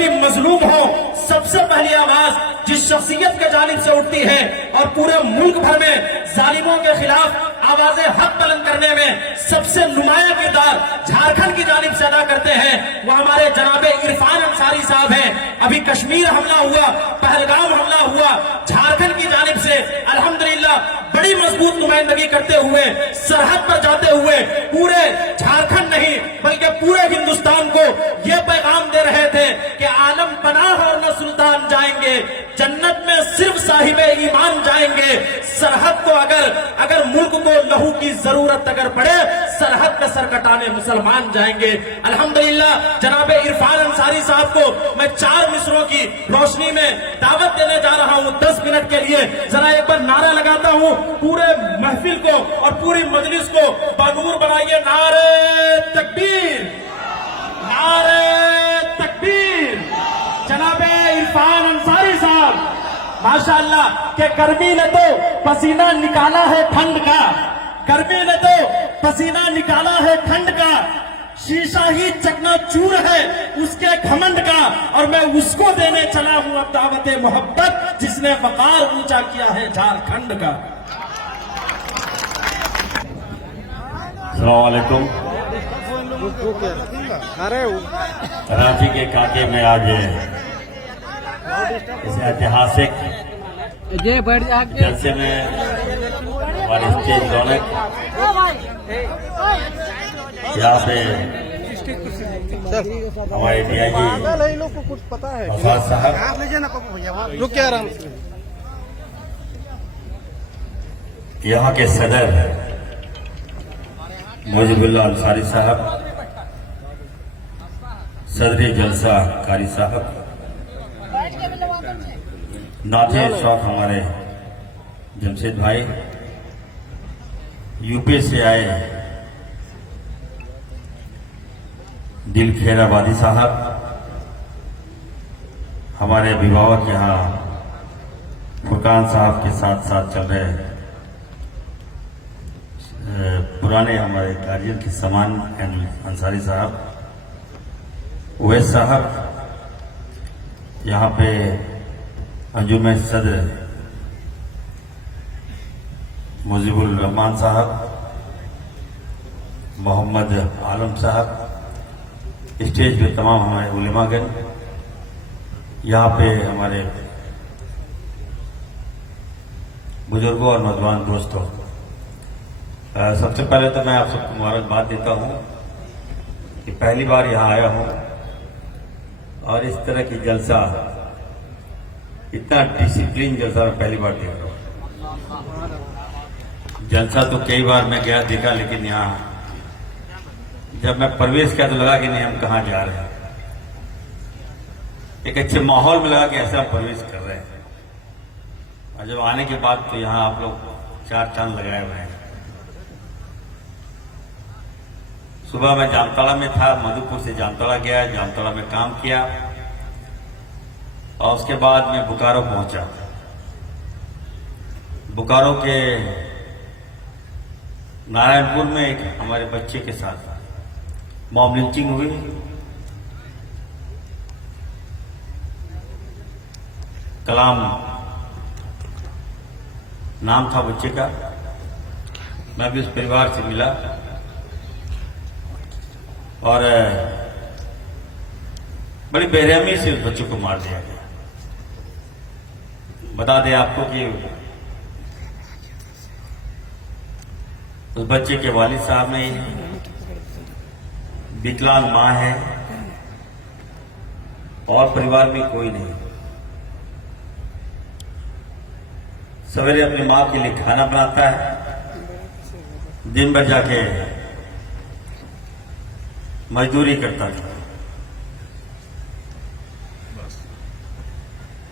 भी मजलूम हो, सबसे पहली आवाज जिस शख्सियत के जानिब से उठती है और पूरे मुल्क भर में जालिमों के खिलाफ आवाजें हक बुलंद करने में सबसे नुमाया किरदार झारखंड की जानिब से अदा करते हैं, वो हमारे जनाबे इरफान अंसारी साहब हैं। अभी कश्मीर हमला हुआ, पहलगाम हमला हुआ, झारखंड की जानिब से अल्हम्दुलिल्लाह बड़ी मजबूत नुमाइंदगी करते हुए, सरहद पर जाते हुए पूरे झारखंड नहीं बल्कि पूरे हिंदुस्तान को यह पैगाम दे रहे थे कि आलम पनाह और न सुल्तान जाएंगे, जन्नत में सिर्फ साहिबे ईमान जाएंगे। सरहद को अगर मुल्क को लहू की जरूरत अगर पड़े, सरहद पे सर कटाने मुसलमान जाएंगे। अल्हम्दुलिल्लाह जनाबे इरफान अंसारी साहब को मैं 4 मिसरों की रोशनी में दावत देने जा रहा हूं 10 मिनट के लिए। जरा एक बार नारा लगाता हूं, पूरे महफिल को और पूरी मजलिस को बानूर बनाइए। नारे तकबीर, नारे तकबीर। जनाबे इरफान अंसारी साहब माशाअल्लाह के गर्मी ने तो पसीना निकाला है ठंड का, गर्मी ने तो पसीना निकाला है ठंड का, शीशा ही चकनाचूर है उसके घमंड का, और मैं उसको देने चला हूं अब दावत मोहब्बत जिसने वकार ऊंचा किया है झारखंड का। अस्सलाम वालेकुम। कराची के काके में आज इस ऐतिहासिक जलसे में हमारी स्टेज रौनक यहाँ पे हमारे डीआईजी लोग को कुछ पता है वफाद साहब, आप लीजिए ना पप्पू भैया, रुक के आराम से। यहाँ के सदर मुजीबुल्लाह अंसारी साहब, सदर जलसा कारी साहब, नाते शौक हमारे जमशेद भाई, यूपी से आए दिल खेराबादी साहब, हमारे अभिभावक यहाँ फुरकान साहब के साथ साथ चल रहे पुराने हमारे गार्जियन के समान अंसारी साहब, उवैस साहब, यहाँ पे अंजुम सदर मुजीबुर रहमान साहब, मोहम्मद आलम साहब, स्टेज पे तमाम हमारे उलेमागण, यहाँ पे हमारे बुजुर्गों और नौजवान दोस्तों, सबसे पहले तो मैं आप सबको मुबारकबाद देता हूँ कि पहली बार यहाँ आया हूँ और इस तरह की जलसा, इतना डिसिप्लिन जलसा मैं पहली बार देख रहा हूँ। जलसा तो कई बार मैं गया देखा, लेकिन यहाँ जब मैं प्रवेश किया तो लगा कि नहीं, हम कहाँ जा रहे हैं। एक अच्छे माहौल में लगा कि ऐसा प्रवेश कर रहे हैं, और जब आने के बाद तो यहाँ आप लोग 4 चांद लगाए हुए हैं। सुबह मैं जामताड़ा में था, मधुपुर से जामताड़ा गया, जामताड़ा में काम किया, और उसके बाद मैं बोकारो पहुंचा। बोकारो के नारायणपुर में एक हमारे बच्चे के साथ मॉब लिंचिंग हुई। कलाम नाम था बच्चे का। मैं भी उस परिवार से मिला और बड़ी बेरहमी से उस बच्चे को मार दिया गया। बता दें आपको कि उस बच्चे के वालिद साहब ने, विकलांग मां है और परिवार में कोई नहीं। सवेरे अपनी मां के लिए खाना बनाता है, दिन भर जाके मजदूरी करता था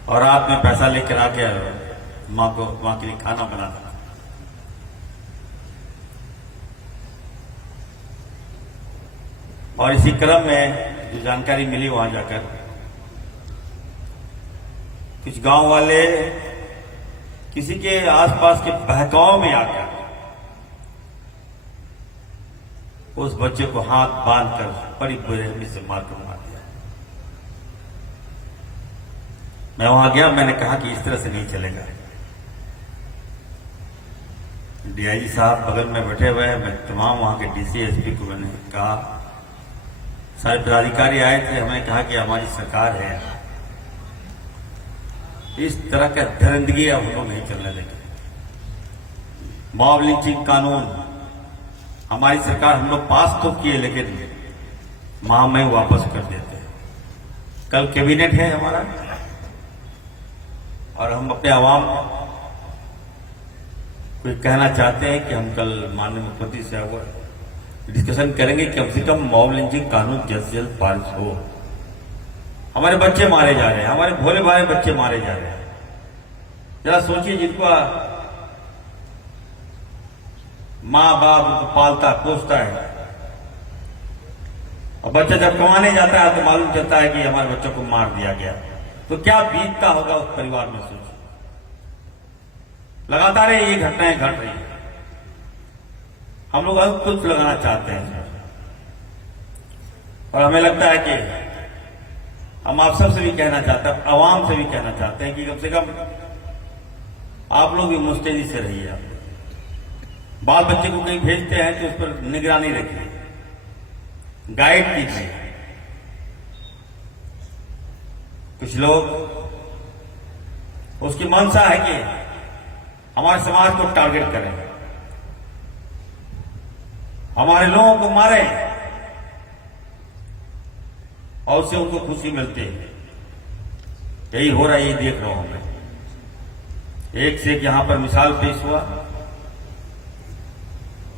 और रात में पैसा लेकर आके मां के लिए खाना बनाता था। और इसी क्रम में जो जानकारी मिली वहां जाकर, कुछ गांव वाले किसी के आसपास के बहकाव में आकर उस बच्चे को हाथ बांधकर बड़ी बेरहमी से मारकर मार दिया। मैं वहां गया, मैंने कहा कि इस तरह से नहीं चलेगा। डीआईजी साहब बगल में बैठे हुए हैं, मैं तमाम वहां के डीसी एसपी को मैंने कहा, सारे पदाधिकारी आए थे, हमने कहा कि हमारी सरकार है, इस तरह का दरिंदगी अब हम लोग नहीं चलने देंगे। मॉब लिंचिंग कानून हमारी सरकार हम लोग पास तो किए, लेकिन महामहिम वापस कर देते हैं। कल कैबिनेट है हमारा और हम अपने आवाम कोई कहना चाहते हैं कि हम कल माननीय मुख्यमंत्री से डिस्कशन करेंगे कि कम से कम मॉब लिंचिंग कानून जल्द से जल्द पारित हो। हमारे बच्चे मारे जा रहे हैं, हमारे भोले भाले बच्चे मारे जा रहे हैं। जरा सोचिए, जिनको माँ बाप पालता पोसता है और बच्चा जब कमाने जाता है तो मालूम चलता है कि हमारे बच्चों को मार दिया गया, तो क्या बीतता होगा उस परिवार में। सोचिए, लगातार ये घटनाएं घट रही हैं। हम लोग अंकुश लगाना चाहते हैं और हमें लगता है कि हम आप सबसे भी कहना चाहते हैं, आवाम से भी कहना चाहते हैं कि कम से कम आप लोग भी मुस्तैदी से रहिए। आप बाल बच्चे को कहीं भेजते हैं तो उस पर निगरानी रखिए, गाइड कीजिए। कुछ लोग उसकी मंशा है कि हमारे समाज को टारगेट करें, हमारे लोगों को मारे और उससे उनको खुशी मिलती है। यही हो रहा है, ये देख रहा हूं मैं। एक से एक यहां पर मिसाल पेश हुआ।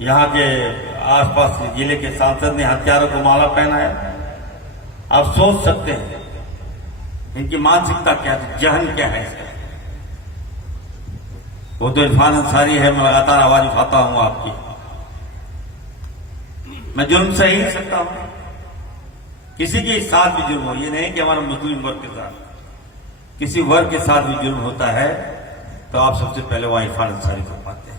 यहां के आसपास जिले के सांसद ने हथियारों को माला पहनाया। आप सोच सकते हैं इनकी मानसिकता क्या है, जहन क्या है इसका। वो तो इरफान अंसारी है, मैं लगातार आवाज उठाता हूं आपकी। मैं जुल्म सह ही नहीं सकता हूं, किसी के साथ भी जुल्म हो। ये नहीं कि हमारा मुस्लिम वर्ग के साथ, किसी वर्ग के साथ भी जुल्म होता है तो आप सबसे पहले वहां इरफान अंसारी को पाते हैं।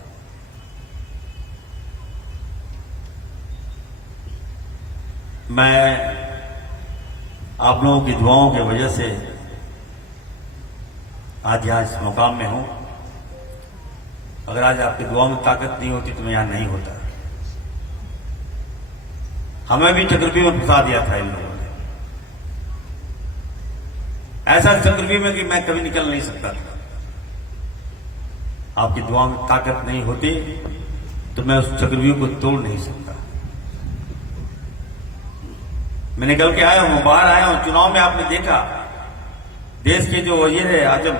मैं आप लोगों की दुआओं की वजह से आज यहां इस मुकाम में हूं। अगर आज आपकी दुआ में ताकत नहीं होती तो मैं यहां नहीं होता। हमें भी चक्रव्यूह में फंसा दिया था इन लोगों ने, ऐसा चक्रव्यूह में कि मैं कभी निकल नहीं सकता था। आपकी दुआ में ताकत नहीं होती तो मैं उस चक्रव्यूह को तोड़ नहीं सकता। मैं निकल के आया हूं, बाहर आया हूं। चुनाव में आपने देखा, देश के जो वजीर है आजम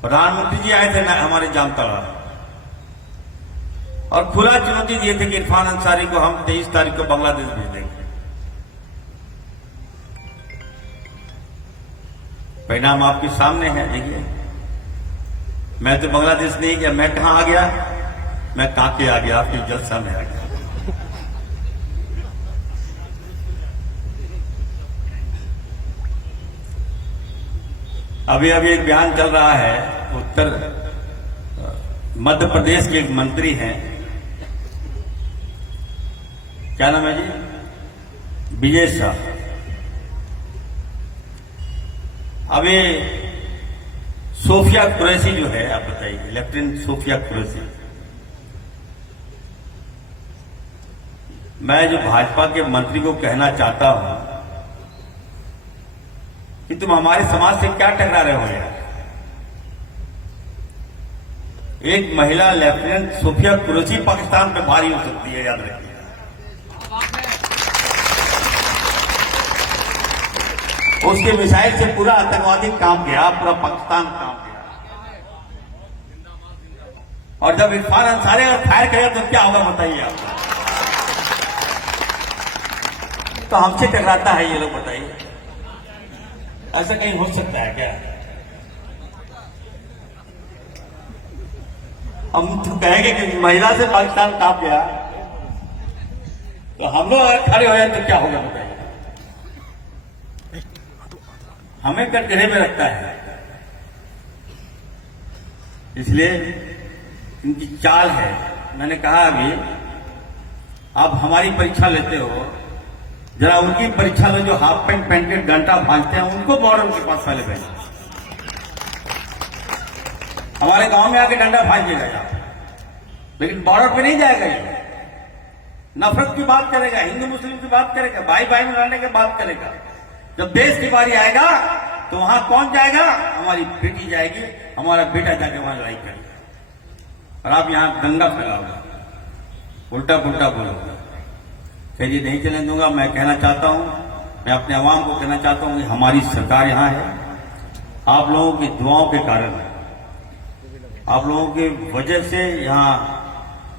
प्रधानमंत्री जी आए थे हमारे जामताड़ा और खुला चुनौती दिए थे कि इरफान अंसारी को हम 23 तारीख को बांग्लादेश भेज देंगे। परिणाम आपके सामने है। देखिए, मैं तो बांग्लादेश नहीं गया, मैं कहां आ गया, मैं कांके आ गया, आपके जलसा में आ गया। अभी अभी एक बयान चल रहा है, उत्तर मध्य प्रदेश के एक मंत्री हैं, क्या नाम है जी, विजय शाह। अभी सोफिया कुरैशी जो है, आप बताइए, लेफ्टिनेंट सोफिया कुरैशी, मैं जो भाजपा के मंत्री को कहना चाहता हूं कि तुम हमारे समाज से क्या टकरा रहे हो यार। एक महिला लेफ्टिनेंट सोफिया कुरैशी पाकिस्तान पे भारी हो सकती है, याद रखिए। उसके मिसाइल से पूरा आतंकवादी काम किया, पूरा पाकिस्तान काम किया। और जब इरफान अंसारी अगर फायर करेगा तो क्या होगा बताइए आप। तो हमसे टकराता है ये लोग, बताइए ऐसा कहीं हो सकता है क्या। हम तो कहेंगे कि महिला से पाकिस्तान कांप गया, तो हम लोग अगर खड़े हो जाए तो क्या होगा बताइए। हमें कटघरे में रखता है। इसलिए इनकी चाल है। मैंने कहा अभी, आप हमारी परीक्षा लेते हो, जरा उनकी परीक्षा में जो हाफ पैंट पहन के डंडा भाजते हैं उनको बॉर्डर के पास पहले भेजें। हमारे गांव में आके डंडा भाज देगा यहाँ, लेकिन बॉर्डर पे नहीं जाएगा ये। नफरत की बात करेगा, हिंदू मुस्लिम की बात करेगा, भाई भाई में लड़ने की बात करेगा। जब देश की बारी आएगा तो वहां कौन जाएगा? हमारी बेटी जाएगी, हमारा बेटा जाके वहां लड़ाई करेगा। और आप यहां दंगा फैलाओगे, उल्टा पुल्टा बोलोगे, चलिए नहीं चलने दूंगा। मैं कहना चाहता हूं, मैं अपने अवाम को कहना चाहता हूं कि हमारी सरकार यहां है। आप लोगों की दुआओं के कारण, आप लोगों की वजह से यहां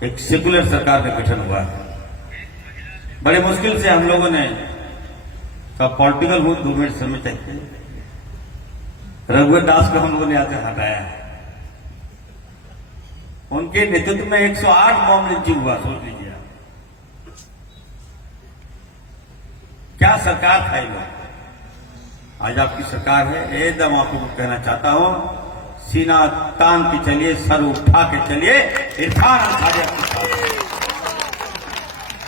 एक सेकुलर सरकार का गठन हुआ है। बड़े मुश्किल से हम लोगों ने पॉलिटिकल हुड 2 मिनट समय चाहिए, रघुवर दास को हम लोगों ने यहाँ से हटाया है। उनके नेतृत्व में 108 बॉम्ब लिंचिंग हुआ, सोच लीजिए आप। क्या सरकार था ये लोग। आज आपकी सरकार है। एकदम आपको कहना चाहता हूं, सीना तान के चलिए, सर उठा के चलिए। इरफान अंसारी आपके साथ है।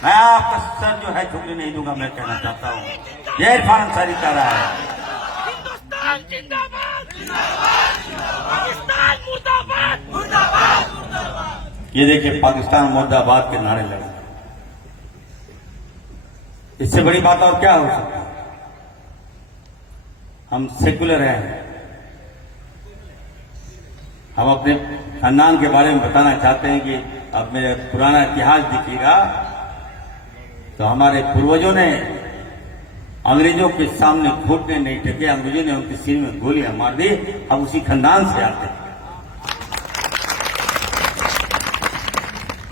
मैं आपका सर जो है झुकने नहीं दूंगा। मैं कहना चाहता हूं ये इरफान अंसारी कह रहा है। हिंदुस्तान जिंदाबाद, पाकिस्तान मुर्दाबाद, मुर्दाबाद। ये देखिए पाकिस्तान मुर्दाबाद के नारे लगे। इससे बड़ी बात और क्या हो सकती है। हम सेकुलर हैं। हम अपने खानदान के बारे में बताना चाहते हैं कि अब मेरा पुराना इतिहास दिखेगा तो हमारे पूर्वजों ने अंग्रेजों के सामने घुटने नहीं टेके, अंग्रेजों ने उनके सिर में गोलियां मार दी। हम उसी खानदान से आते हैं।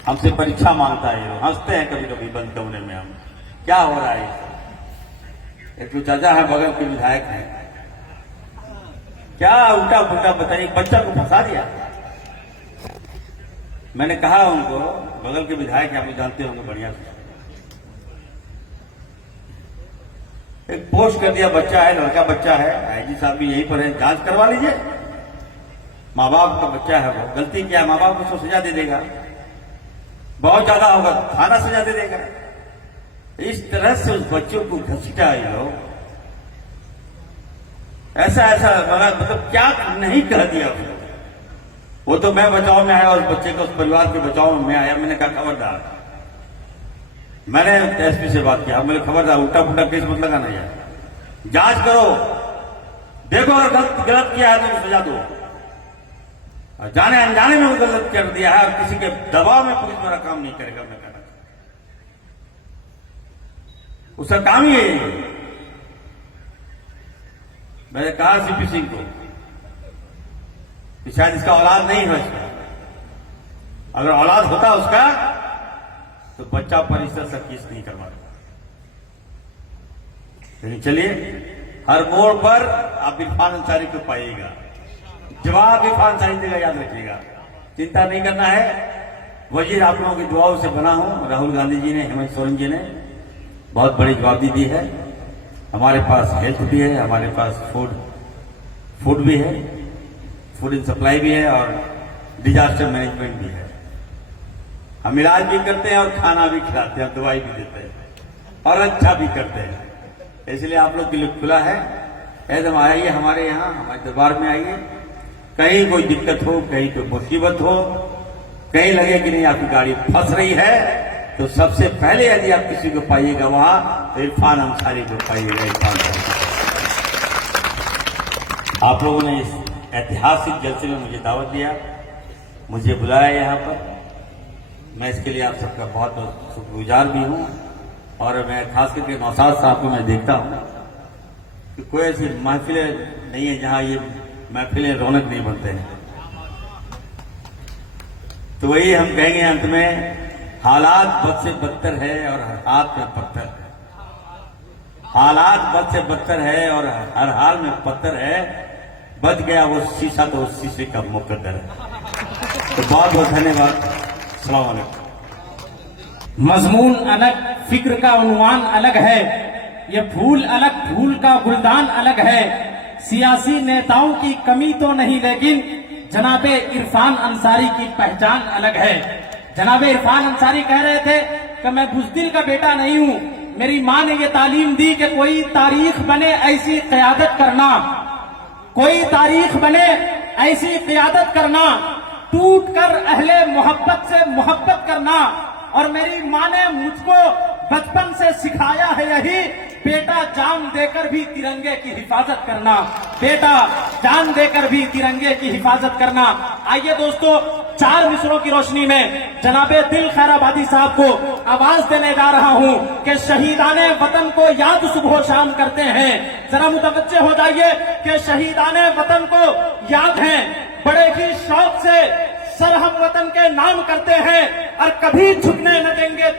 हमसे परीक्षा मांगता है, हंसते हैं कभी कभी बंद कमरे में। हम क्या हो रहा है। एक तो चाचा है, बगल के विधायक हैं, क्या उल्टा पुल्टा बताइए। बच्चा को फंसा दिया। मैंने कहा उनको, बगल के विधायक आप जानते होंगे बढ़िया से, एक पोस्ट कर दिया, बच्चा है, लड़का बच्चा है, आईजी साहब भी यहीं पर है, जांच करवा लीजिए। माँ बाप का बच्चा है, वो गलती किया, माँ बाप उसको सजा दे देगा, बहुत ज्यादा होगा थाना सजा दे देगा। इस तरह से उस बच्चों को घसीटा ये लोग। ऐसा मतलब क्या नहीं कह दिया उसको। वो तो मैं बचाव में आया, उस बच्चे को, उस परिवार के बचाव में मैं आया। मैंने कहा खबरदार, मैंने एसपी से बात किया, मैंने खबरदार उल्टा पुल्टा केस मत लगाना यार, जांच करो, देखो अगर गलत किया है तो सजा दो। जाने अनजाने में वो गलत कर दिया है और किसी के दबाव में पुलिस मेरा काम नहीं करेगा। मैं कहना उसका काम ही है। मैंने कहा सीपी सिंह को कि शायद इसका औलाद नहीं है इसका, अगर औलाद होता उसका तो बच्चा परिसर से केस नहीं करवाता। लेकिन चलिए, हर मोड़ पर आप इरफान अंसारी को पाइएगा, जवाब इरफान अंसारी देगा, याद रखिएगा। चिंता नहीं करना है। वजीर आप लोगों की दुआओं से बना हूं। राहुल गांधी जी ने, हेमंत सोरेन जी ने बहुत बड़ी जवाबदेही दी है। हमारे पास हेल्थ भी है, हमारे पास फूड भी है, फूड इन सप्लाई भी है और डिजास्टर मैनेजमेंट भी है। हम इलाज भी करते हैं और खाना भी खिलाते हैं, दवाई भी देते हैं और अच्छा भी करते हैं। इसलिए आप लोग के लिए खुला है। एकदम आइए हमारे यहाँ, हमारे दरबार में आइए। कहीं कोई दिक्कत हो, कहीं कोई मुसीबत हो, कहीं लगे कि नहीं आपकी गाड़ी फंस रही है, तो सबसे पहले यदि आप किसी को पाइएगा वहां, तो इरफान अंसारी को पाइएगा। इरफान अंसारी। आप लोगों ने इस ऐतिहासिक जलसे में मुझे दावत दिया, मुझे बुलाया यहाँ पर। मैं इसके लिए आप सबका बहुत बहुत शुक्रगुजार भी हूँ। और मैं खास करके नौशाद साहब को मैं देखता हूँ कि कोई ऐसी महफिलें नहीं है जहाँ ये महफिलें रौनक नहीं बनते हैं। तो वही हम कहेंगे अंत में, हालात बद से बदतर है और हाथ में पत्थर है। हालात बद से बदतर है और हर हाल में पत्थर है। बच गया वो शीशा तो उस शीशे का मुकद्दर है। तो बहुत बहुत धन्यवाद। अस्सलाम वालेकुम। मजमून अलग, फिक्र का उन्वान अलग है। ये फूल अलग, फूल का गुलदान अलग है। सियासी नेताओं की कमी तो नहीं, लेकिन जनाबे इरफान अंसारी की पहचान अलग है। जनाबे इरफान अंसारी कह रहे थे कि मैं बुज़दिल का बेटा नहीं हूं, मेरी माँ ने ये तालीम दी कि कोई तारीख बने ऐसी क़यादत करना, कोई तारीख बने ऐसी क़यादत करना, टूट कर अहले मोहब्बत से मोहब्बत करना। और मेरी माँ ने मुझको बचपन से सिखाया है यही, बेटा जान देकर भी तिरंगे की हिफाजत करना, बेटा जान देकर भी तिरंगे की हिफाजत करना। आइए दोस्तों, 4 मिसरों की रोशनी में जनाबे दिल खैराबादी साहब को आवाज देने जा रहा हूं कि शहीदाने वतन को याद सुबह शाम करते हैं। जरा मुतवज्जे हो जाइए कि शहीदाने वतन को याद हैं, बड़े ही शौक से सर हम वतन के नाम करते हैं और कभी झुकने न देंगे।